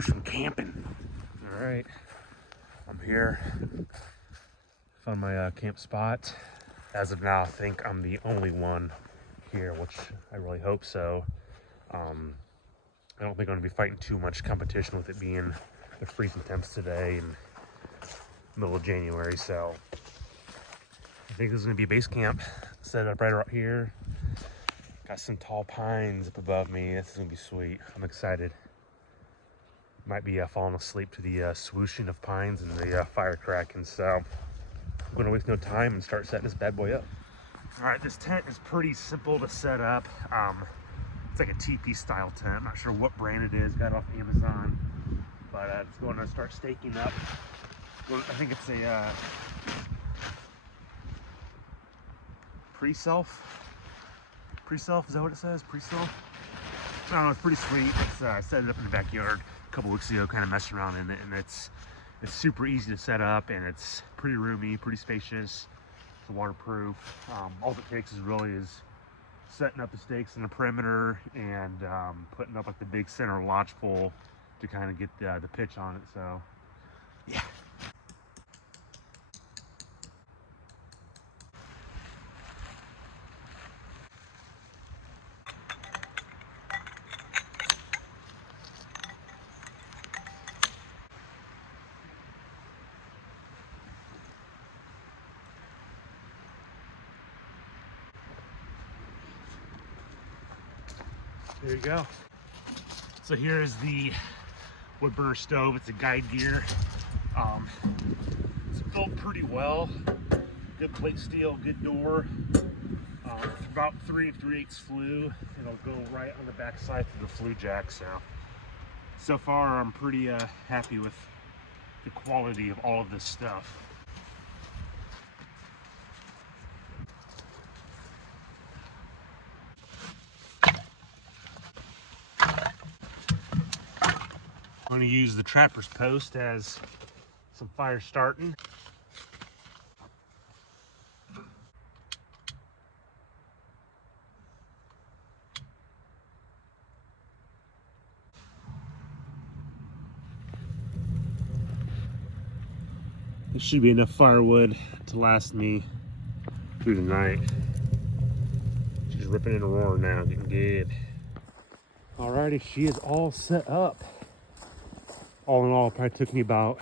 do some camping. All right, I'm here. Found my camp spot. As of now, I think I'm the only one here, which I really hope so. I don't think I'm gonna be fighting too much competition with it being the freezing temps today and middle of January, so I think this is gonna be a base camp set up right out here. Got some tall pines up above me. This is gonna be sweet. I'm excited. Might be falling asleep to the swooshing of pines and the fire cracking, so I'm gonna waste no time and start setting this bad boy up. All right, this tent is pretty simple to set up. It's like a teepee style tent. I'm not sure what brand it is, got it off Amazon, but it's going to start staking up. I think it's a pre-self, is that what it says? Pre-self? I don't know, it's pretty sweet. I set it up in the backyard a couple weeks ago, kind of messing around in it, and it's super easy to set up, and it's pretty roomy, pretty spacious. It's waterproof. All it takes is setting up the stakes in the perimeter and putting up like the big center launch pole to kind of get the pitch on it. So yeah. There you go. So here is the wood burner stove. It's a guide gear. It's built pretty well. Good plate steel, good door. About 3 3/8 flue. It'll go right on the back side of the flue jack. So far I'm pretty happy with the quality of all of this stuff. I'm going to use the trapper's post as some fire starting. There should be enough firewood to last me through the night. She's ripping and roaring now, getting good. Alrighty, she is all set up. All in all, it probably took me about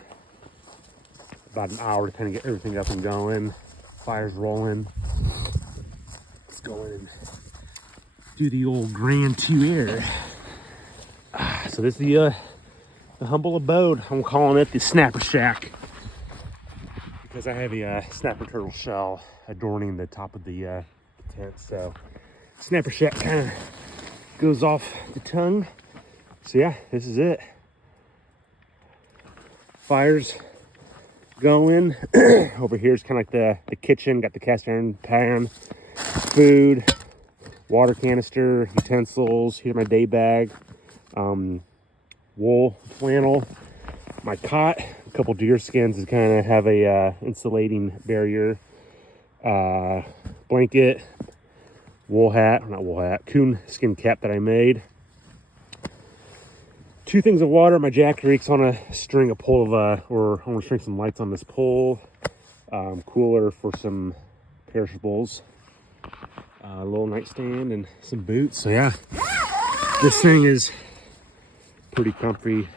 an hour to kind of get everything up and going. Fire's rolling. Let's go in and do the old grand 2 air. So this is the humble abode. I'm calling it the Snapper Shack because I have a snapper turtle shell adorning the top of the tent. So Snapper Shack kind of goes off the tongue. So yeah, this is it. Fire's going. Over here is kind of like the kitchen. Got the cast iron pan, food, water canister, utensils. Here's my day bag, wool, flannel, my cot, a couple deer skins to kind of have a insulating barrier, blanket, coon skin cap that I made. 2 things of water. My Jack Reeks on a string, a pole of or I want to string some lights on this pole. Cooler for some perishables. A little nightstand and some boots. So yeah, this thing is pretty comfy,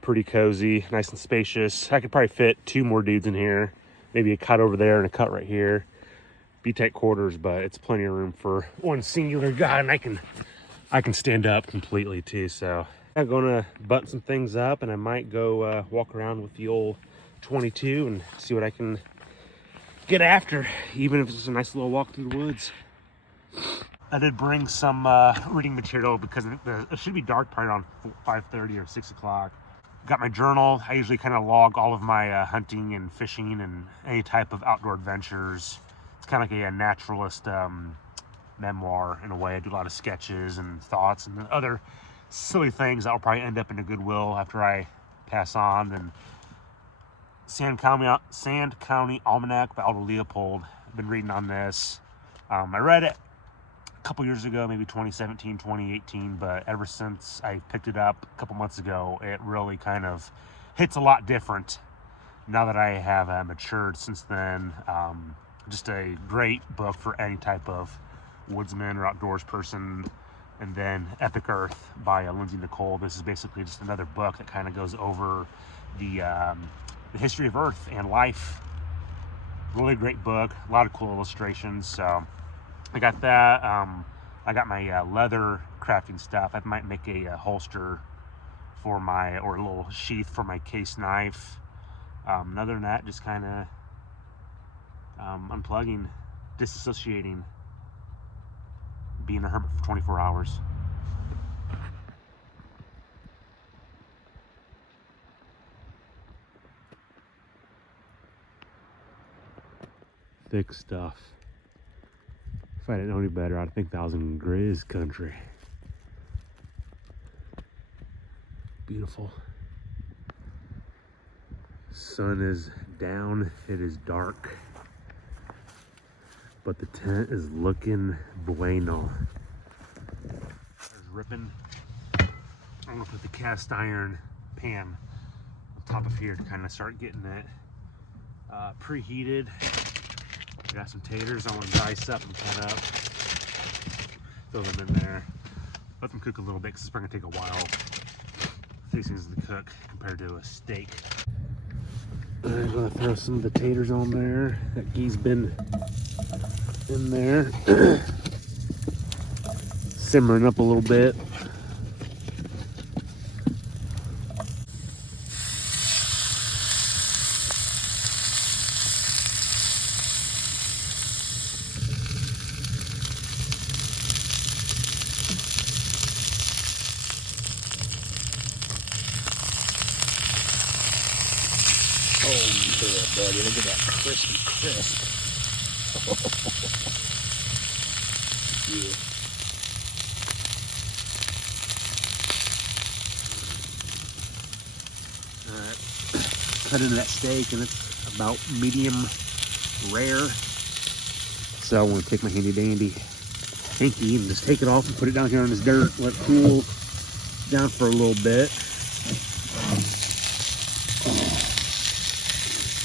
pretty cozy, nice and spacious. I could probably fit 2 more dudes in here, maybe a cot over there and a cot right here. Be tight quarters, but it's plenty of room for one singular guy, and I can stand up completely too. So I'm gonna button some things up, and I might go walk around with the old 22 and see what I can get after, even if it's a nice little walk through the woods. I did bring some reading material because it should be dark probably around 5:30 or 6 o'clock. Got my journal. I usually kind of log all of my hunting and fishing and any type of outdoor adventures. It's kind of like a naturalist memoir in a way. I do a lot of sketches and thoughts and other silly things that will probably end up in a Goodwill after I pass on. And Sand County Almanac by Aldo Leopold. I've been reading on this. I read it a couple years ago, maybe 2017, 2018, but ever since I picked it up a couple months ago, it really kind of hits a lot different now that I have matured since then. Just a great book for any type of woodsman or outdoors person. And then Epic Earth by Lindsay Nicole. This is basically just another book that kind of goes over the history of Earth and life. Really great book, a lot of cool illustrations. So I got that. I got my leather crafting stuff. I might make a holster for my, or a little sheath for my case knife. Other than that, just kind of unplugging, disassociating, being a hermit for 24 hours. Thick stuff. If I didn't know any better, I'd think that was in Grizz country. Beautiful. Sun is down, it is dark, but the tent is looking bueno. There's ripping. I'm gonna put the cast iron pan on top of here to kind of start getting it preheated. I got some taters I want to dice up and cut up. Throw them in there. Let them cook a little bit because it's probably gonna take a while. These things to cook compared to a steak. I'm gonna throw some of the taters on there. That gee's been in there, simmering up a little bit. Oh yeah, buddy, look at that crispy crisp. Yeah. Alright, cut into that steak and it's about medium rare. So I'm gonna take my handy dandy hanky and just take it off and put it down here on this dirt, let it cool down for a little bit.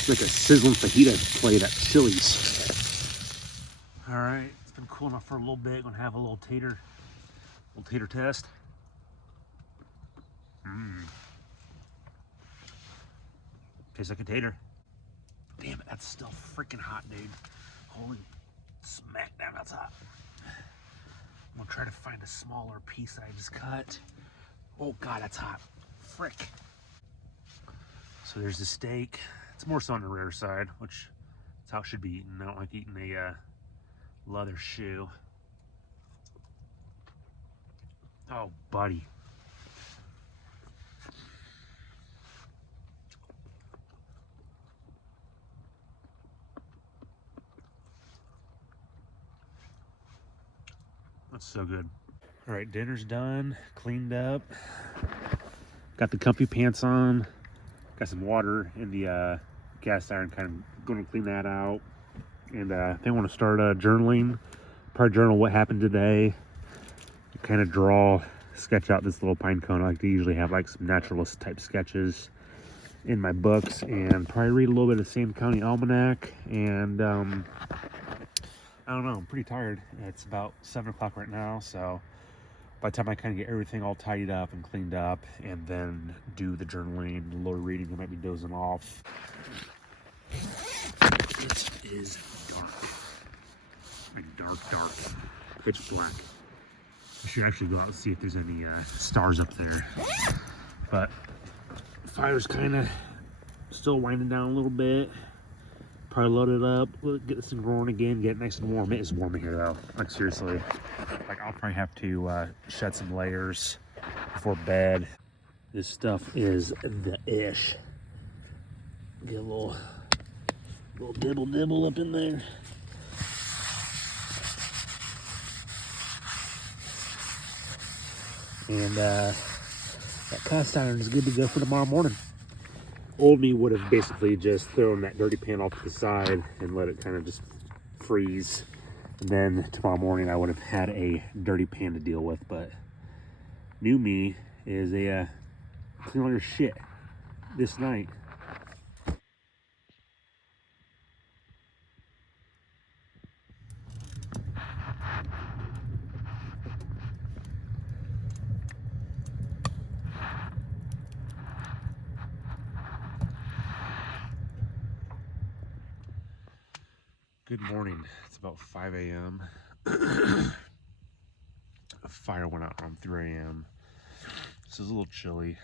Like a sizzling fajita plate at Chili's. All right, it's been cool enough for a little bit. Gonna have a little tater test. Tastes like a tater. Damn it, that's still freaking hot, dude. Holy smack, damn, that's hot. I'm gonna try to find a smaller piece that I just cut. Oh God, that's hot. Frick. So there's the steak. It's more so on the rare side, which is how it should be eaten. I don't like eating a leather shoe. Oh, buddy. That's so good. All right, dinner's done, cleaned up. Got the comfy pants on. Got some water in the cast iron, kind of going to clean that out. And I think I want to start journaling. Probably journal what happened today. Kind of sketch out this little pine cone. I like to usually have like some naturalist type sketches in my books, and probably read a little bit of Salem County Almanac. And I don't know, I'm pretty tired. It's about 7 o'clock right now, so by the time I kind of get everything all tidied up and cleaned up and then do the journaling, a little reading, I might be dozing off. It is dark. Like dark, pitch black. I should actually go out and see if there's any stars up there. But the fire's kind of still winding down a little bit. Probably load it up, get this thing growing again, get it nice and warm. It is warm in here though, like seriously. Like I'll probably have to shed some layers before bed. This stuff is the ish. Get a little dibble up in there. And that cast iron is good to go for tomorrow morning. Old me would have basically just thrown that dirty pan off to the side and let it kind of just freeze And then tomorrow morning I would have had a dirty pan to deal with, but new me is a clean all your shit this night. Good morning. It's about 5 a.m. A fire went out around 3 a.m. So it was a little chilly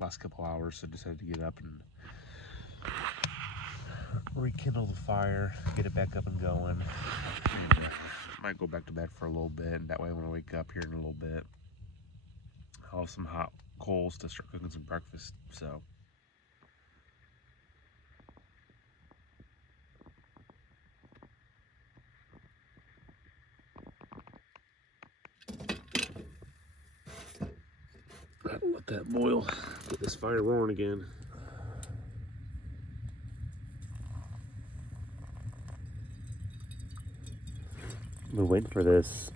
last couple hours, so I decided to get up and rekindle the fire, get it back up and going. And, might go back to bed for a little bit, and that way when I wake up here in a little bit, I'll have some hot coals to start cooking some breakfast. So let that boil, get this fire roaring again. I've been waiting for this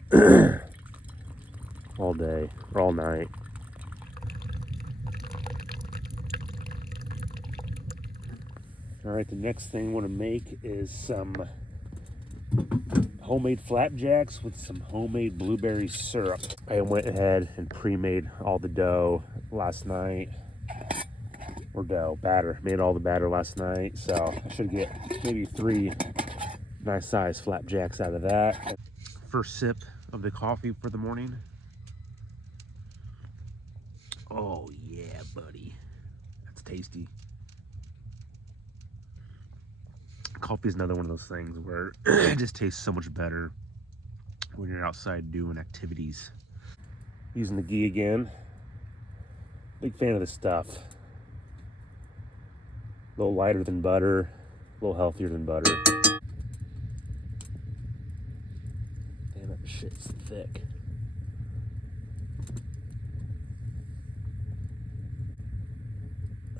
all day or all night. All right, the next thing I want to make is some homemade flapjacks with some homemade blueberry syrup. I went ahead and pre-made all the dough last night. Or dough, batter. Made all the batter last night, so I should get maybe 3 nice size flapjacks out of that. First sip of the coffee for the morning. Oh yeah, buddy. That's tasty. Coffee is another one of those things where it just tastes so much better when you're outside doing activities. Using the ghee again. Big fan of this stuff. A little lighter than butter, a little healthier than butter. Damn, that shit's thick.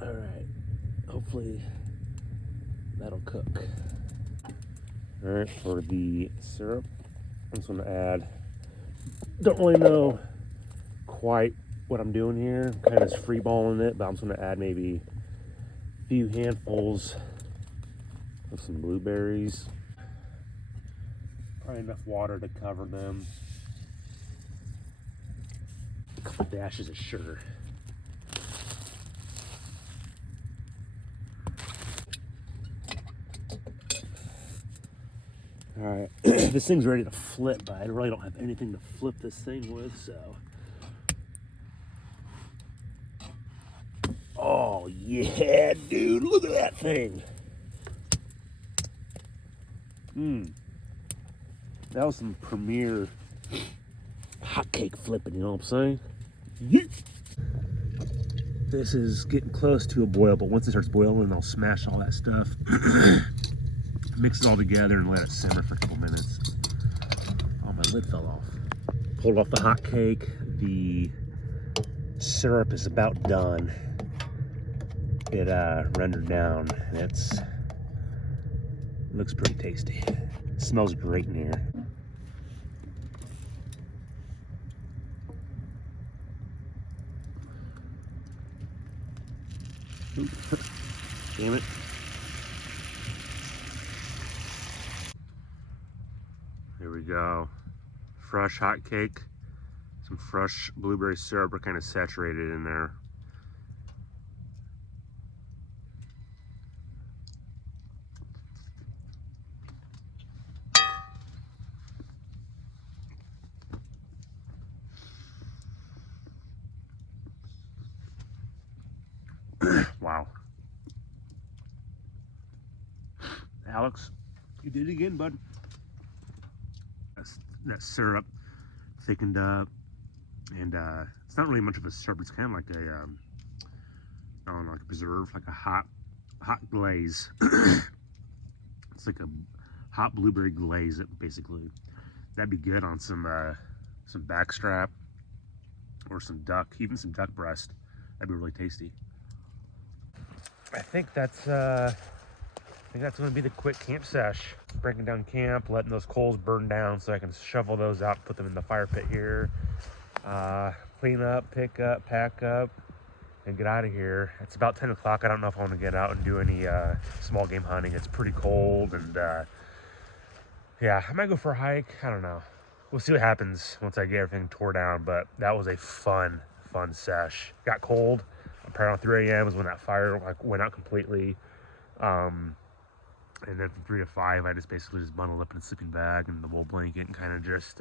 All right, hopefully that'll cook. All right, for the syrup, I'm just gonna add, don't really know quite what I'm doing here. I'm kind of just freeballing it, but I'm just gonna add maybe a few handfuls of some blueberries. Probably enough water to cover them. A couple dashes of sugar. All right, this thing's ready to flip, but I really don't have anything to flip this thing with, so. Oh yeah, dude, look at that thing. That was some premier hotcake flipping, you know what I'm saying? Yeah. This is getting close to a boil, but once it starts boiling, I'll smash all that stuff, mix it all together, and let it simmer for a couple minutes. Oh, my lid fell off. Pulled off the hot cake. The syrup is about done. It rendered down, and it looks pretty tasty. Smells great in here. Damn it. Here we go. Fresh hot cake. Some fresh blueberry syrup are kind of saturated in there. Wow. Alex, you did it again, bud. That syrup thickened up, and it's not really much of a syrup. It's kind of like a, I don't know, like a preserve, like a hot glaze. It's like a hot blueberry glaze, basically. That'd be good on some backstrap or some duck, even some duck breast. That'd be really tasty. I think that's think that's going to be the quick camp sesh. Breaking down camp, letting those coals burn down so I can shovel those out, put them in the fire pit here. Clean up, pick up, pack up, and get out of here. It's about 10 o'clock. I don't know if I want to get out and do any small game hunting. It's pretty cold, and yeah, I might go for a hike. I don't know. We'll see what happens once I get everything tore down, but that was a fun sesh. Got cold. Around 3 a.m. was when that fire went out completely. And then from 3 to 5, I just basically bundled up in a sleeping bag and the wool blanket and kind of just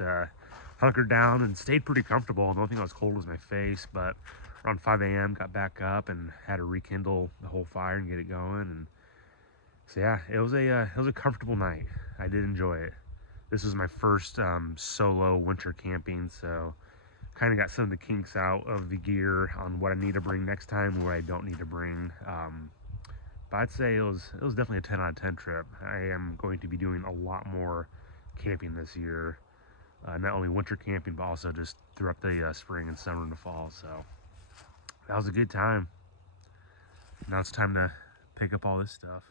hunkered down and stayed pretty comfortable. The only thing that was cold was my face, but around 5 a.m. got back up and had to rekindle the whole fire and get it going. And so yeah, it was a comfortable night. I did enjoy it. This was my first solo winter camping, so kind of got some of the kinks out of the gear on what I need to bring next time, what I don't need to bring. But I'd say it was definitely a 10 out of 10 trip. I am going to be doing a lot more camping this year. Not only winter camping, but also just throughout the spring and summer and the fall. So that was a good time. Now it's time to pick up all this stuff.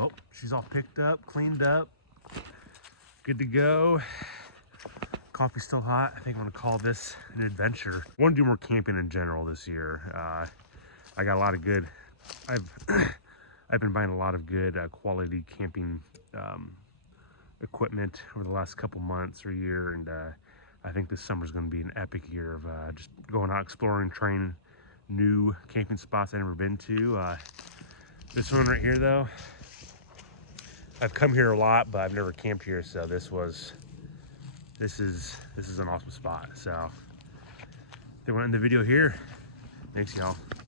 Oh, she's all picked up, cleaned up, good to go. Coffee's still hot. I think I'm gonna call this an adventure. I want to do more camping in general this year. I got a lot of good. I've been buying a lot of good quality camping equipment over the last couple months or year, and I think this summer's going to be an epic year of just going out exploring, trying new camping spots I've never been to. This one right here, though, I've come here a lot, but I've never camped here, so this is an awesome spot. So they want to end the video here. Thanks, y'all.